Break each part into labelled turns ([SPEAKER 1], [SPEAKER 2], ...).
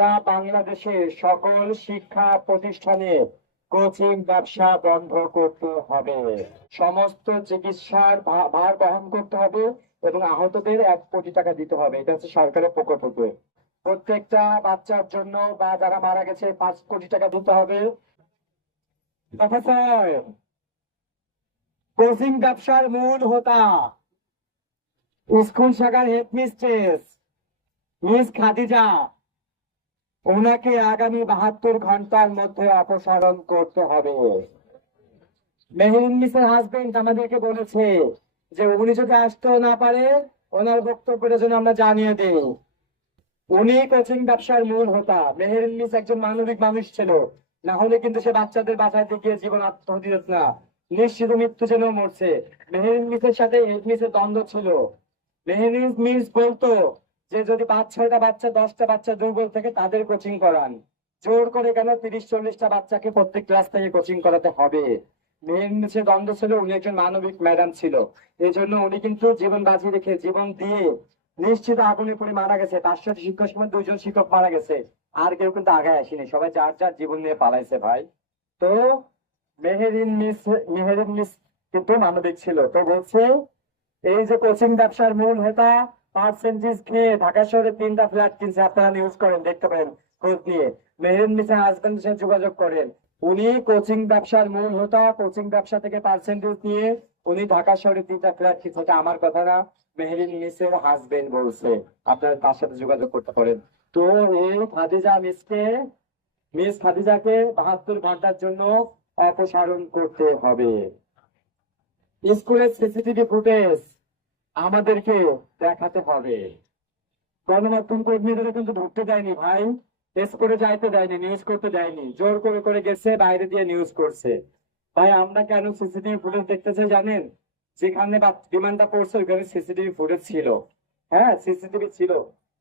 [SPEAKER 1] তা বাংলাদেশের সকল শিক্ষা প্রতিষ্ঠানে কোচিং ব্যবসা বন্ধ করতে হবে। সমস্ত চিকিৎসার ভার বহন করতে হবে এবং আহতদের এক কোটি টাকা দিতে হবে। এটা হচ্ছে সরকারের প্রকল্পতে প্রত্যেকটা বাচ্চার জন্য বা যারা মারা গেছে পাঁচ কোটি টাকা দিতে হবে। কোচিং ব্যবসার মূল হোতা, স্কুল শাখার হেডমিস্ট্রেস, মিস খাদিজা। ওনাকে আগামী বাহাত্তর ঘণ্টার মধ্যে অপসারণ করতে হবে। মেহরিন মিসের হাজবেন্ড আমাদেরকে বলেছে যে, উনি যদি আসতেও না পারে, ওনার বক্তব্যের জন্য আমরা জানিয়ে দিই। উনি কোচিং ব্যবসার মূল হোতা। মেহেরিন মিস একজন মানবিক মানুষ ছিল। না হলে কিন্তু সে বাচ্চাদের বাঁচাইতে গিয়ে জীবন আত্মহত্যা দিত না। নিশ্চিত মৃত্যু যেন মরছে। মেহেরিন মিসের সাথে হেড মিসের দ্বন্দ্ব ছিল। মেহেরিন মিস বলতো যে যদি পাঁচ, ছয়টা বাচ্চা, দশটা বাচ্চা দুর্বল থেকে, তাদের কোচিং করান। জোর করে কেন তিরিশ, চল্লিশটা বাচ্চাকে প্রত্যেক ক্লাস থেকে কোচিং করাতে হবে? মেহেরিন মিসের দ্বন্দ্ব ছিল, উনি একজন মানবিক ম্যাডাম ছিল। এই জন্য উনি কিন্তু জীবন বাজি রেখে, জীবন দিয়ে নিশ্চিত আগুনে পড়ে মারা গেছে। তার সাথে শিক্ষক সময় দুইজন শিক্ষক মারা গেছে। আর কেউ কিন্তু আগায় আসেনি। সবাই যার যার জীবন নিয়ে পালাইছে ভাই। তো মেহেরিন মিস মেহেরিন মিস কিন্তু মানবিক ছিল। তো বলছে, এই যে কোচিং ব্যবসার মূল হোতা ঢাকা শহরে তিনটা ফ্ল্যাট কিনছে, আপনারা নিউজ করেন, দেখতে পারেন, খোঁজ নিয়ে। মেহেরিন মিসের হাজবেন্ডের সাথে যোগাযোগ করেন। উনি কোচিং ব্যবসার মূল হোতা কোচিং ব্যবসা থেকে পার্সেন্টেজ নিয়ে উনি ঢাকা শহরে তিনটা ফ্ল্যাট কিনছে, এটা আমার কথা না মেহেরিন মিসের হাজবেন্ড বলছে। আপনারা তার সাথে যোগাযোগ করতে পারেন। তো এই খাদিজা মিসকে, মিস খাদিজাকে বাহাত্তর ঘণ্টার জন্য অপসারণ করতে হবে। স্কুলের সিসিটিভি ফুটেজ আমাদেরকে দেখাতে হবে। গণমাধ্যম কর্মীদের কিন্তু ঢুকতে দেয়নি ভাই। টেস্ট করে যাইতে দেয়নি নিউজ করতে দেয়নি। জোর করে করে গেছে, বাইরে দিয়ে নিউজ করছে। ভাই আমরা কেন সিসিটিভি ফুটেজ দেখতে চাই জানেন? যেখানে বিমানটা পড়ছে, ওইখানে সিসিটিভি ফুটেজ ছিল। হ্যাঁ সিসিটিভি ছিল।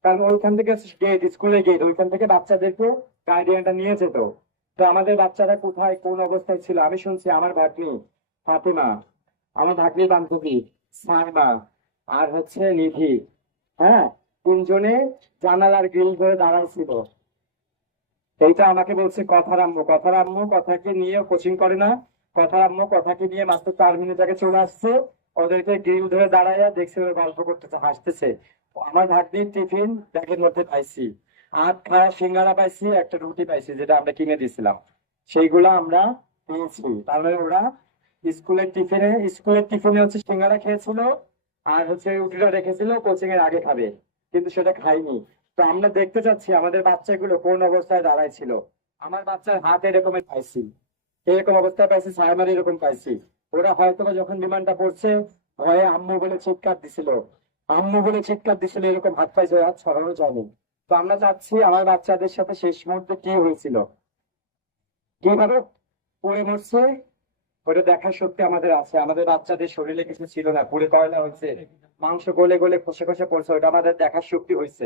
[SPEAKER 1] কারণ ওইখান থেকে গেট স্কুলে গেট ওইখান থেকে বাচ্চাদেরকে গার্ডিয়ানটা নিয়ে যেত। তো আমাদের বাচ্চারা কোথায়, কোন অবস্থায় ছিল? আমি শুনছি, আমার ভাগ্নি ফাতেমা, আমার ভাগ্নির বান্ধবী সাইমা। আর হচ্ছে নিধি হ্যাঁ তিনজনে জানালার গ্রিল ধরে দাঁড়াইছিল। এইটা আমাকে বলছে কথার আম্মু কথার আম্মু কথাকে নিয়ে কোচিং করে না। কথার আম্মু কথাকে নিয়ে মাত্র চার মিনিট আগে চলে আসছে। ওদেরকে গ্রিল ধরে দাঁড়াইয়া দেখছে, ওরা গল্প করতেছে, হাসতেছে। আমার ভাগ্নির টিফিন ব্যাগের মধ্যে পাইছি। আট খায়া সিঙ্গারা পাইছি, একটা রুটি পাইছি, যেটা আমরা কিনে দিয়েছিলাম। সেইগুলো আমরা পেয়েছি। মানে ওরা স্কুলের টিফিনে স্কুলের টিফিনে হচ্ছে সিঙ্গারা খেয়েছিল। আর হচ্ছে রুটিটা রেখেছিল কোচিং এর আগে খাবে, কিন্তু সেটা খাইনি তো আমরা দেখতে চাচ্ছি আমাদের বাচ্চাগুলো কোন অবস্থায় দাঁড়ায় ছিল আমার বাচ্চার হাত এরকমের পাইছি, এরকম অবস্থায় পাইছি, সাইমার এরকম পাইছি। ওরা হয়তো যখন বিমানটা পড়ছে, ভয়ে আম্মু বলে চিৎকার দিছিল। আম্মু বলে চিৎকার দিছিল, এরকম হাত পাইছে হাত ছড়ানো যায়নি। তো আমরা চাচ্ছি আমার বাচ্চাদের সাথে শেষ মুহূর্তে কি হয়েছিল? কীভাবে পড়ে মরছে? ওটা দেখার শক্তি আমাদের আছে। আমাদের বাচ্চাদের শরীরে কিছু ছিল না, পুড়ে কয়লা হয়েছে, মাংস গলে গলে খসে খসে পড়ছে ওটা আমাদের দেখার শক্তি হয়েছে।